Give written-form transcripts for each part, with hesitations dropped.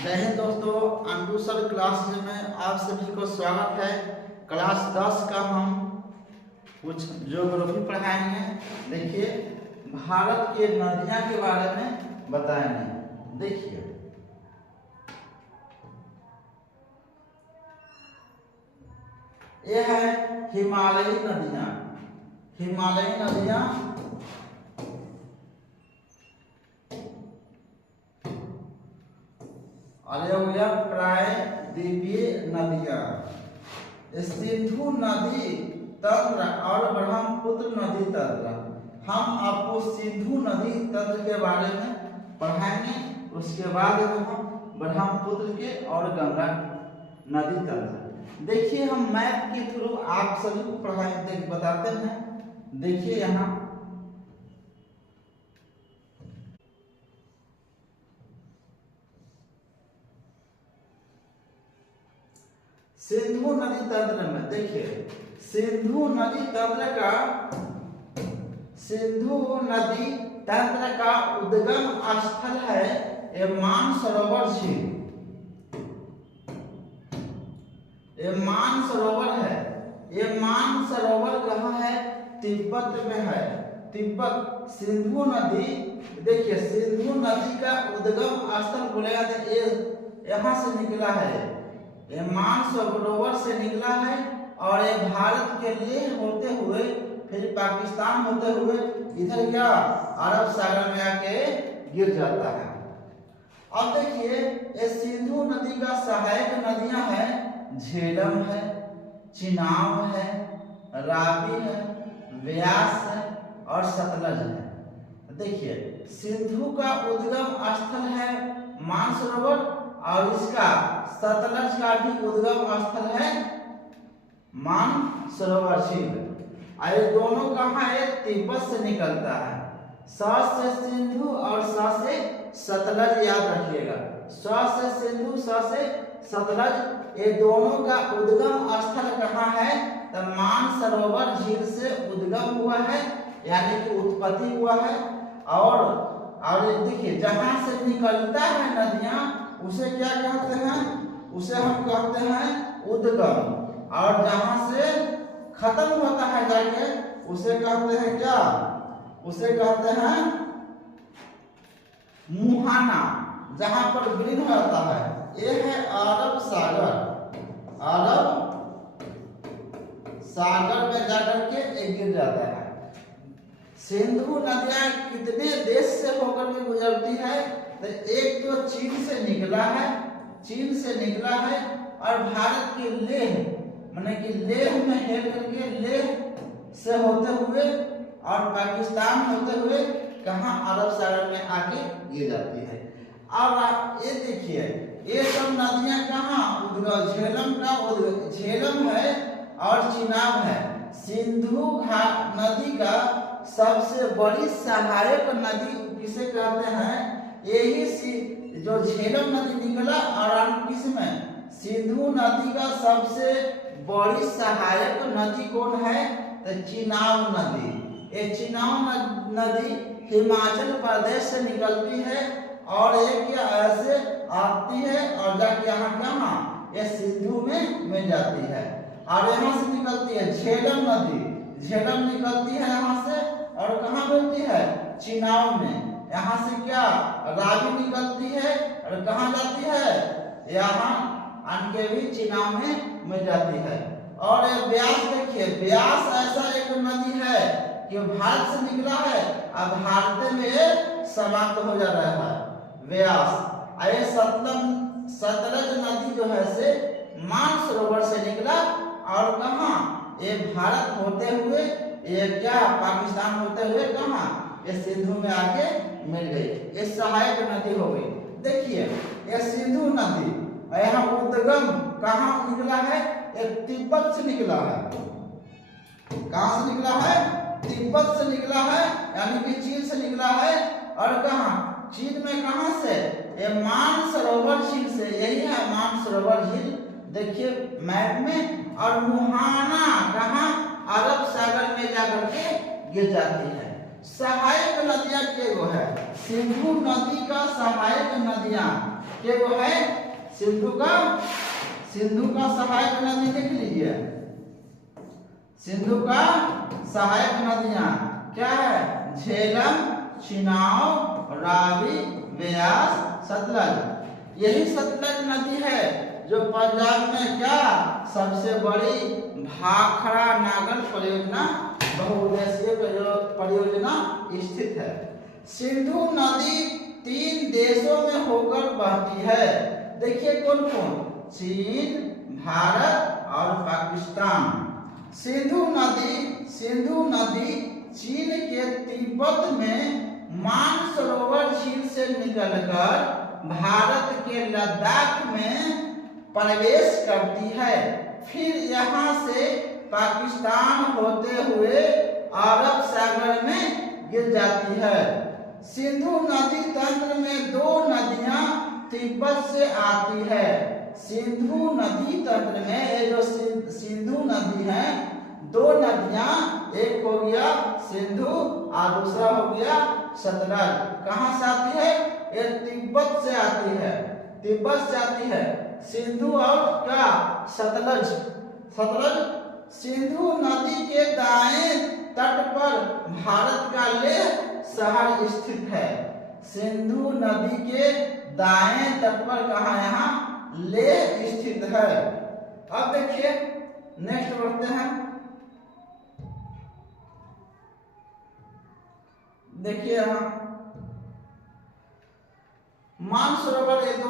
जय हिंद दोस्तों, undo sir class में आप सभी को स्वागत है। क्लास 10 का हम कुछ ज्योग्राफी पढ़ाएंगे। देखिए, भारत के नदियां के बारे में बताएंगे। देखिए, यह है हिमालयी नदियां। हिमालयी नदियां और यह हो गया प्रायद्वीपीय नदियां। सिंधु नदी तंत्र और ब्रह्मपुत्र नदी तंत्र। हम आपको सिंधु नदी तंत्र के बारे में पढ़ाएंगे। उसके बाद हम ब्रह्मपुत्र के और गंगा नदी तंत्र। देखिए, हम मैप के थ्रू आप सभी को पढ़ाएंगे, बताते हैं। देखिए, यहाँ सिंधु नदी तंत्र में देखिए, सिंधु नदी तंत्र का उद्गम स्थल है ये मानसरोवर झील। ये मानसरोवर है। ये मानसरोवर कहाँ है? तिब्बत में है। तिब्बत। सिंधु नदी, देखिए, सिंधु नदी का उद्गम स्थल बोलेगा तो ये यहाँ से निकला है। ये मानसरोवर से निकला है और ये भारत के लेह होते हुए फिर पाकिस्तान होते हुए इधर क्या अरब सागर में आके गिर जाता है। अब देखिए, ये सिंधु नदी का सहायक नदियां हैं, झेलम है, चिनाब है, रावी है, व्यास है और सतलज है। देखिए, सिंधु का उद्गम स्थल है मानसरोवर और इसका सतलज का भी उद्गम स्थल है मानसरोवर झील। ये दोनों कहाँ है? तिब्बत से निकलता है। स से सिंधु और स से सतलज, याद रखिएगा। स से सिंधु, स से सतलज, ये दोनों का उद्गम स्थल कहाँ है? तो मानसरोवर झील से उद्गम हुआ है, यानी कि उत्पत्ति हुआ है। और देखिए, जहां से निकलता है नदियां उसे क्या कहते हैं? उसे हम कहते हैं उद्गम। और जहां से खत्म होता है जाके उसे कहते हैं क्या? उसे कहते हैं मुहाना, जहां पर विलीन होता है। ये है अरब सागर। अरब सागर में जाकर के एक गिर जाता है। सिंधु नदियां कितने देश से होकर के गुजरती है? तो एक तो चीन से निकला है, चीन से निकला है और भारत के लेह, माने कि लेह में हेल करके लेह से होते हुए और पाकिस्तान होते हुए कहाँ अरब सागर में आके गिर जाती है। अब ये देखिए, ये सब नदियां कहाँ उद्गम? झेलम का उद्गम, झेलम है और चिनाब है। सिंधु नदी का सबसे बड़ी सहायक नदी किसे कहते हैं? यही जो झेलम नदी निकला और किसमें? सिंधु नदी का सबसे बड़ी सहायक नदी कौन है? तो चिनाब नदी। ये चिनाब नदी हिमाचल प्रदेश से निकलती है और एक ऐसे आती है और जाके यहाँ कहाँ? ये सिंधु में मिल जाती है। और यहाँ से निकलती है झेलम नदी। झेलम निकलती है यहाँ से और कहाँ मिलती है? चिनाब में। यहाँ से क्या रावी निकलती है और कहाँ जाती है? यहाँ के भी चिनाब में मिल जाती है। और व्यास, देखिए, व्यास ऐसा एक नदी है कि भारत से निकला है अब भारत में समाप्त हो जा रहा है। व्यास। ये सतलज नदी जो है से मानसरोवर से निकला और कहाँ? ये भारत होते हुए ये क्या पाकिस्तान होते हुए कहाँ? ये सिंधु में आके मिल गई। ये सहायक नदी हो गई। देखिए, ये सिंधु नदी यहाँ उद्गम कहाँ निकला है? एक तिब्बत से निकला है। कहाँ से निकला है? तिब्बत से निकला है, यानी कि चीन से निकला है। और कहाँ? चीन में कहाँ से? ये मानसरोवर झील से। यही है मानसरोवर झील, देखिए मैप में। और मुहाना कहाँ? अरब सागर में जाकर के गिर जाती है। सहायक नदियां के गो है, सिंधु नदी का सहायक नदियां के गो है, सिंधु का सहायक नदी लिख लीजिए, सिंधु का सहायक नदियां क्या है, झेलम, चिनाब, रावी, व्यास, सतलज। यही सतलज नदी है जो पंजाब में क्या सबसे बड़ी भाखड़ा नागर परियोजना बहुउद्देशीय परियोजना स्थित है। सिंधु नदी 3 देशों में होकर बहती है। देखिए कौन कौन, चीन, भारत और पाकिस्तान। सिंधु नदी चीन के तिब्बत में मानसरोवर झील से निकलकर भारत के लद्दाख में प्रवेश करती है, फिर यहाँ से पाकिस्तान होते हुए अरब सागर में गिर जाती है। सिंधु नदी तंत्र में 2 नदियां तिब्बत से आती है। सिंधु नदी तंत्र में ये जो सिंधु नदी है, 2 नदियां, एक हो गया सिंधु और दूसरा हो गया सतलज। कहाँ से आती है, ये तिब्बत से आती है, तिब्बत से आती है सिंधु और क्या सतलज। सिंधु नदी के दाएं तट पर भारत का लेह शहर स्थित है। सिंधु नदी के दाएं तट पर कहा, यहाँ लेह स्थित है। अब देखिए नेक्स्ट बढ़ते हैं। देखिए यहाँ मानसरोवर, ये तो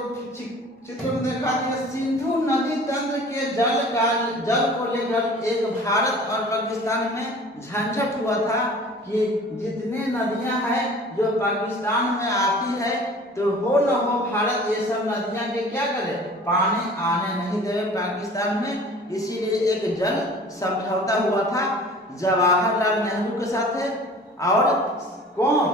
चित्र में देखा दिया। सिंधु नदी तंत्र के जल को लेकर एक भारत और पाकिस्तान में झंझट हुआ था कि जितने नदियां हैं जो पाकिस्तान में आती है, तो हो न हो भारत ये सब नदियां के क्या करे, पानी आने नहीं दे पाकिस्तान में। इसीलिए एक जल समझौता हुआ था जवाहरलाल नेहरू के साथ है और कौन,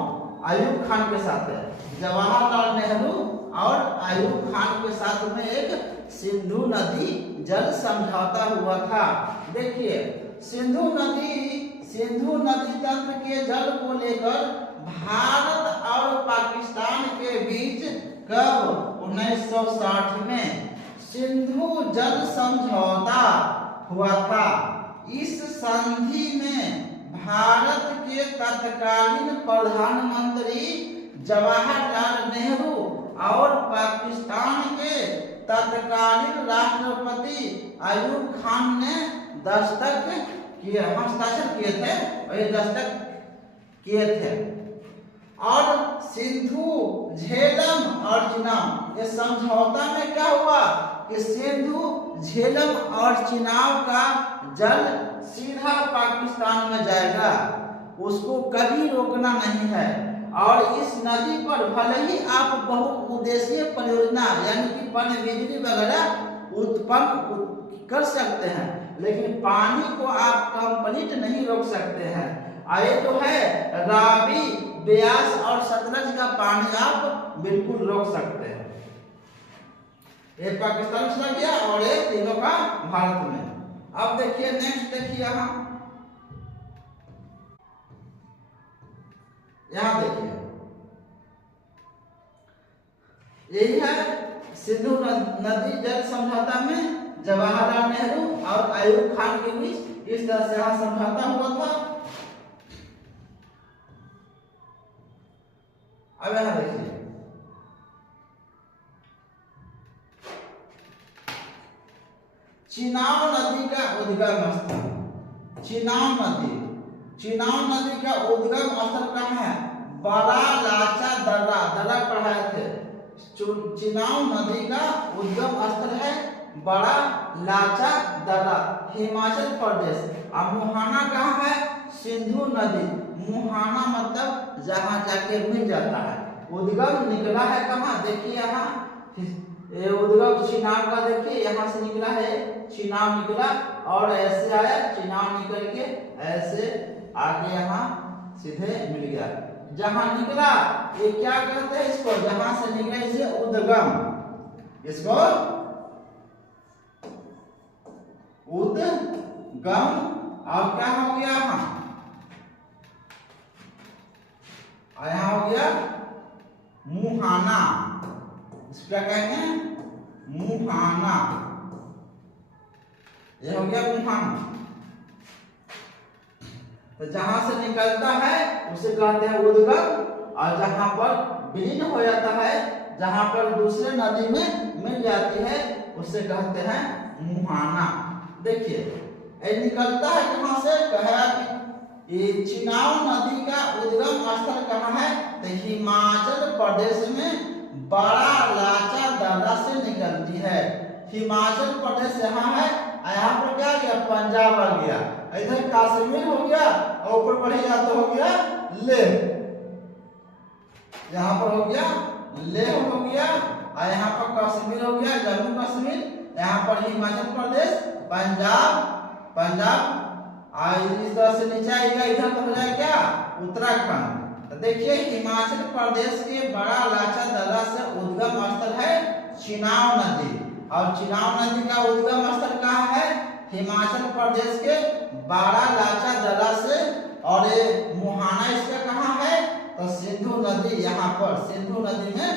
अयूब खान के साथ है। जवाहरलाल नेहरू और अयूब खान के साथ में एक सिंधु नदी जल समझौता हुआ था। देखिए सिंधु नदी तंत्र के जल को लेकर भारत और पाकिस्तान के बीच कब 1960 में सिंधु जल समझौता हुआ था। इस संधि में भारत के तत्कालीन प्रधानमंत्री जवाहरलाल नेहरू और पाकिस्तान के तत्कालीन राष्ट्रपति अयूब खान ने दस्तखत किए, हस्ताक्षर किए थे और ये दस्तखत किए थे। और सिंधु, झेलम और चिनाब, ये समझौता में क्या हुआ कि सिंधु, झेलम और चिनाब का जल सीधा पाकिस्तान में जाएगा, उसको कभी रोकना नहीं है। और इस नदी पर भले ही आप बहुउद्देशीय परियोजना यानी कि पनबिजली वगैरह उत्पन्न कर सकते हैं, लेकिन पानी को आप कंप्लीट नहीं रोक सकते हैं। ये तो है रावी, ब्यास और सतलज का पानी आप बिल्कुल रोक सकते हैं। ये पाकिस्तान से लग गया और ये तीनों का भारत में। अब देखिए नेक्स्ट, देखिए यहाँ देखिए, यही है सिंधु नदी जल समझौता में जवाहरलाल नेहरू और अयूब खान के बीच इस तरह से यहाँ समझौता हुआ था। अब यहाँ देखिए चिनाब नदी का उद्गम स्थल, चिनाब नदी का उद्गम स्थल कहाँ है, बड़ा लाचा दर्रा, दर्रा पढ़ाए थे। चिनाब नदी का उद्गम स्थल है बड़ा लाचा दर्रा, हिमाचल प्रदेश। और मुहाना कहाँ है, सिंधु नदी, मुहाना मतलब जहाँ जाके मिल जाता है। उद्गम निकला है कहाँ, देखिए यहाँ ये उद्गम चिनाब का, देखिए यहाँ से निकला है, चिनाब निकला और ऐसे आया, चिनाब निकल के ऐसे आगे यहाँ सीधे मिल गया। जहां निकला ये क्या कहते हैं इसको, जहां से निकला इसे उद्गम, इसको उद्गम। और क्या हो गया, और यहाँ हो गया मुहाना, इसको क्या कहेंगे? मुहाना। ये हो गया मुहाना। तो जहां से निकलता है उसे कहते हैं उद्गम, और जहां पर विलीन हो जाता है, जहां पर दूसरे नदी में मिल जाती है, उसे कहते हैं मुहाना। देखिए ये निकलता है कहां से? कहा कि ये चिनाव नदी का उद्गम स्थल कहाँ है? तो हिमाचल प्रदेश में बड़ा लाचा दर्रा से निकलती है। हिमाचल प्रदेश यहाँ है, यहाँ पर क्या गया? पंजाब आ गया, इधर कश्मीर हो गया, और ऊपर बढ़ेगा तो हो गया लेह, यहाँ पर हो गया लेह हो गया, और यहाँ पर कश्मीर हो गया, जम्मू कश्मीर, यहाँ पर हिमाचल प्रदेश, पंजाब, और इस तरह से नीचे आएगा, इधर तो हो जाए क्या? उत्तराखंड। तो देखिए हिमाचल प्रदेश के बड़ा लाचा दर्रा से उद्गम स्थल है चिनाव नदी, और चिनाव नदी का उद्गम स्थल कहाँ है? हिमाचल प्रदेश के बड़ा लाचा दर्रा से। और ये मुहाना इसका कहाँ है? तो सिंधु नदी, यहाँ पर सिंधु नदी में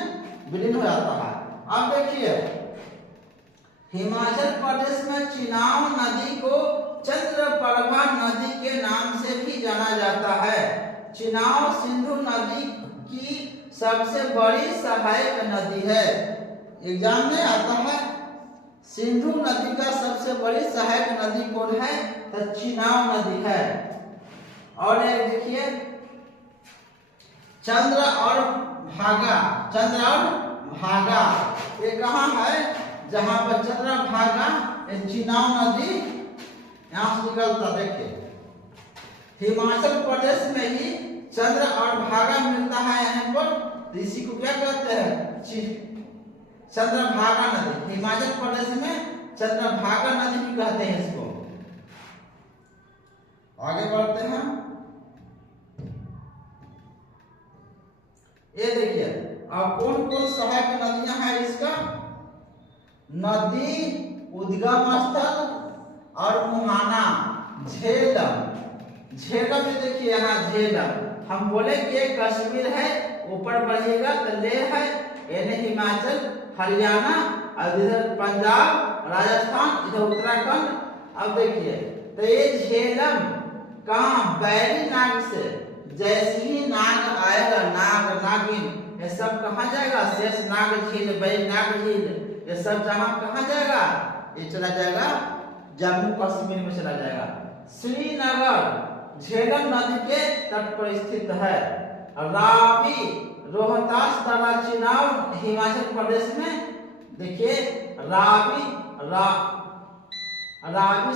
विलीन हो जाता है। अब देखिए हिमाचल प्रदेश में चिनाव नदी को चंद्रप्रभा नदी के नाम से भी जाना जाता है। चिनाव सिंधु नदी की सबसे बड़ी सहायक नदी है। एग्जाम में आता है सिंधु नदी का सबसे बड़ी सहायक नदी कौन है? तो चिनाव नदी है। और ये देखिए चंद्र और भागा ये कहाँ है? जहां पर चंद्रभागा चिनाव नदी यहाँ से निकलता। देखिए हिमाचल प्रदेश में ही चंद्र और भागा मिलता है यहाँ पर, तो इसी को क्या कहते हैं? चंद्रभागा नदी। हिमाचल प्रदेश में चंद्रभागा नदी भी कहते हैं इसको। आगे बढ़ते हैं। ये देखिए अब कौन कौन सहायक नदियां हैं इसका? नदी उद्गम स्थल और मुहाना, झेलम। झेलम में देखिए यहाँ झेलम, हम बोले कि कश्मीर है, ऊपर बढ़िएगा तो लेह है, यानी हिमाचल, हरियाणा, और इधर पंजाब, राजस्थान, इधर उत्तराखंड। अब देखिए तो ये झेलम कहाँ? बैरी नाग से। जैसे ही नाग आएगा, नाग, नागिन, ये सब कहाँ जाएगा? शेष नाग झील, बैरी नाग झील, ये सब जहां कहाँ जाएगा? ये चला जाएगा जम्मू कश्मीर में चला जाएगा। श्रीनगर झेलम नदी के तट पर स्थित है। रावी रोहतास दर्रा चिनाव हिमाचल प्रदेश में। देखिए रावी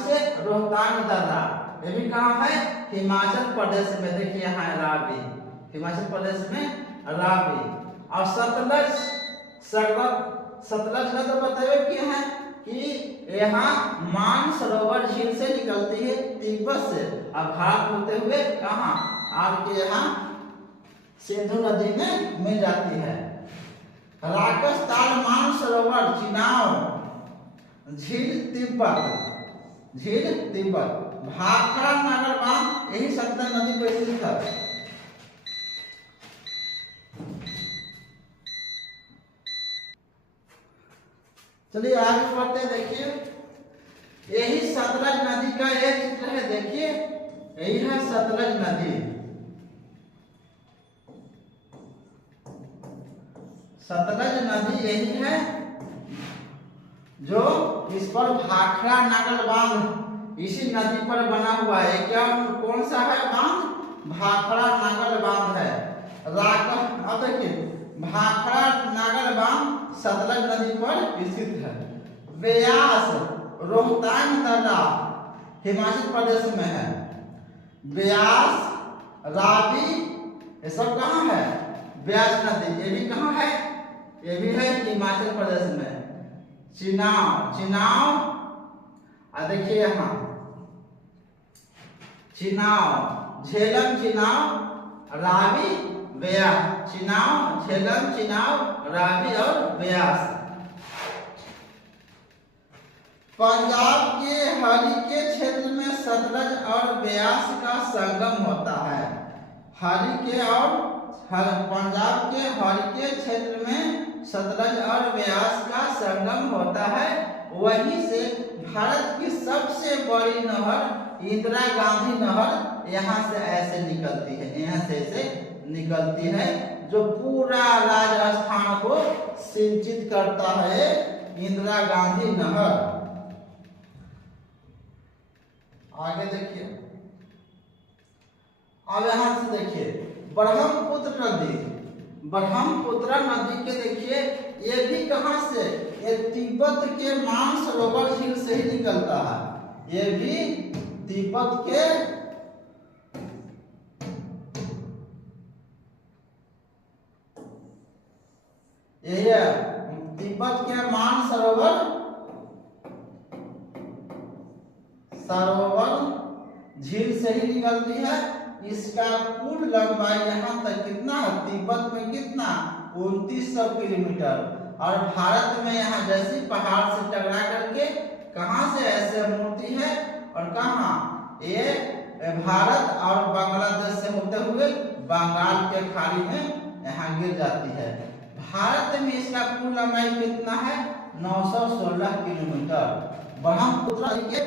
से रोहतांग दर्रा, ये भी कहाँ है? हिमाचल प्रदेश में। देखिए यहाँ है रावी, हिमाचल प्रदेश में रावी। और सतलज नदी बताइए कि है कि यहाँ मानसरोवर झील से निकलती है तिब्बत से, और भारत होते हुए कहाँ? आपके यहाँ सिंधु नदी में मिल जाती है। राकसताल मानसरोवर चिनाव झील तिब्बत। भाखड़ा नागर बांध यही सतलज नदी पर स्थित है। चलिए आगे बढ़ते हैं। देखिए यही सतलज नदी का एक चित्र है। देखिए यही है सतलज नदी। सतलज नदी यही है जो इस पर भाखड़ा नागल बांध इसी नदी पर बना हुआ है। क्या कौन सा है बांध? भाखड़ा नागल बांध है। अब देखिए भाखड़ा नागल बांध सतलज नदी पर स्थित है। व्यास रोहतांग दर्रा हिमाचल प्रदेश में है। व्यास, रावी, ये सब कहाँ है? व्यास नदी ये भी कहाँ है? ये भी है हिमाचल प्रदेश में। चिनाव देखिए यहाँ चिनाव, झेलम, चिनाव, रावी, व्यास। चिनाव, झेलम, चिनाव, रावी और व्यास। पंजाब के हरिके क्षेत्र में सतलज और व्यास का संगम होता है। हरिके और पंजाब के हरके क्षेत्र में सतलज और ब्यास का संगम होता है। वहीं से भारत की सबसे बड़ी नहर इंदिरा गांधी नहर यहाँ से ऐसे निकलती है, यहाँ से ऐसे निकलती है, जो पूरा राजस्थान को सिंचित करता है, इंदिरा गांधी नहर। आगे देखिए, अब यहां से देखिए ब्रह्मपुत्र नदी, ब्रह्मपुत्र नदी के देखिए ये भी कहां से, ये तिब्बत के मानसरोवर झील से ही निकलता है। ये भी तिब्बत के तिब्बत के मानसरोवर झील से ही निकलती है। इसका कुल लंबाई यहाँ तक कितना है, तिब्बत में कितना 2900 किलोमीटर, और भारत में यहाँ जैसी पहाड़ से टकरा करके कहाँ से ऐसे मुड़ती है, और कहाँ ये भारत और बांग्लादेश से होते हुए बंगाल के खाड़ी में यहाँ गिर जाती है। भारत में इसका कुल लंबाई कितना है, 916 किलोमीटर। ब्रह्मपुत्र के